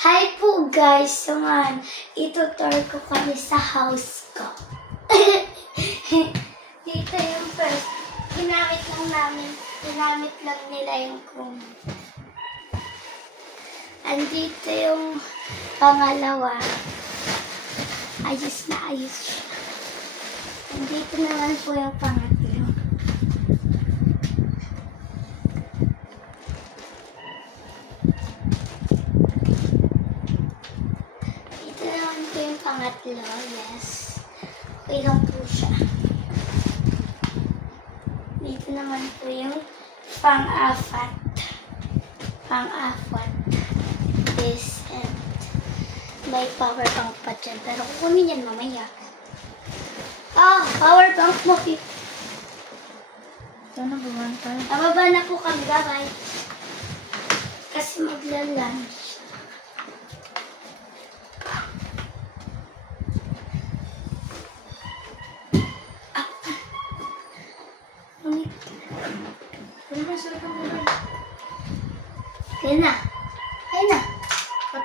Hi po guys! So man, itutour ko kami sa house ko. Dito yung first. Ginamit lang nila yung room. Andito yung pangalawa. Ayos na ayos siya. Andito naman po yung pangatlo. Pangatlo, yes. Okay lang po siya. Dito naman po yung pang-apat. Pang-apat. This and may power bank pa dyan. Pero kukunin yan mamaya. Power bank mo, Pip. Sana buwan tayo. Nababa na po kami. Bye-bye. Kasi magla-lunch. Yan na.